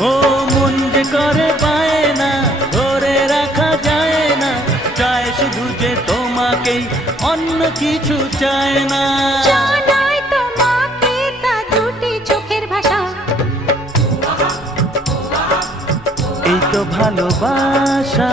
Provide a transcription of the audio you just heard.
ও মন যে করে পায় না, ধরে রাখা যায় না, চায় শুধু যে তোমাকেই, অন্য কিছু চায় না। জানাই তোমাকে তা দুটি চোখের ভাষা, এই তো ভালোবাসা।